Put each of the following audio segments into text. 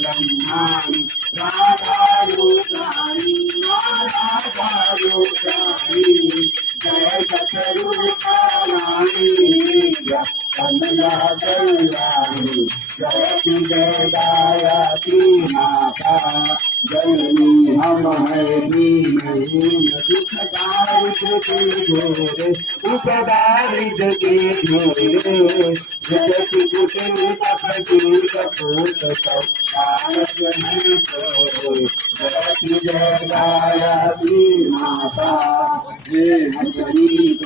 ब्रह्माणि राधारूपाणि राधारूपाणि जय शतरूपाणि कमला कल्याणी जयति जय गायत्री माता जननी हम है दुख दारिद्र के घोरे दुख दारिद्र के घोरे जगति कुटिल कपटी कपूत सब भारत में तोरे जयति जय गायत्री माता जय हरि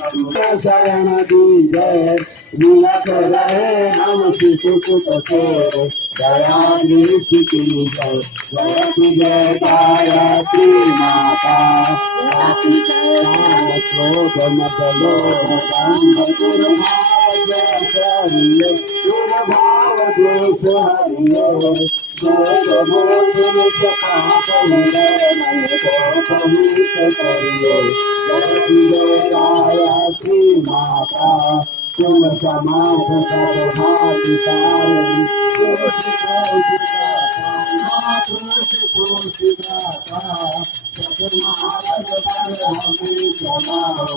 शरण दी जय निलख रहे हम शिशु सुत सोरे दया दृष्टि की जय जयति जय गायत्री माता क्रोध मदलो दुर्भाव दोष हरियो गायत्री माता तुम समाज भागी सारी महाराज हमें चलाओ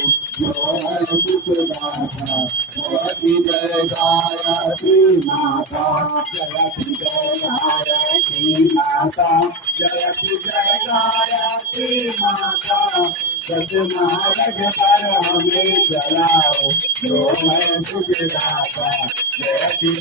जयति जय गायत्री माता जयति जय गायत्री माता जयति जय गायत्री माता सत महाराज पर हमें चलाओ जो है सुख दाता जयति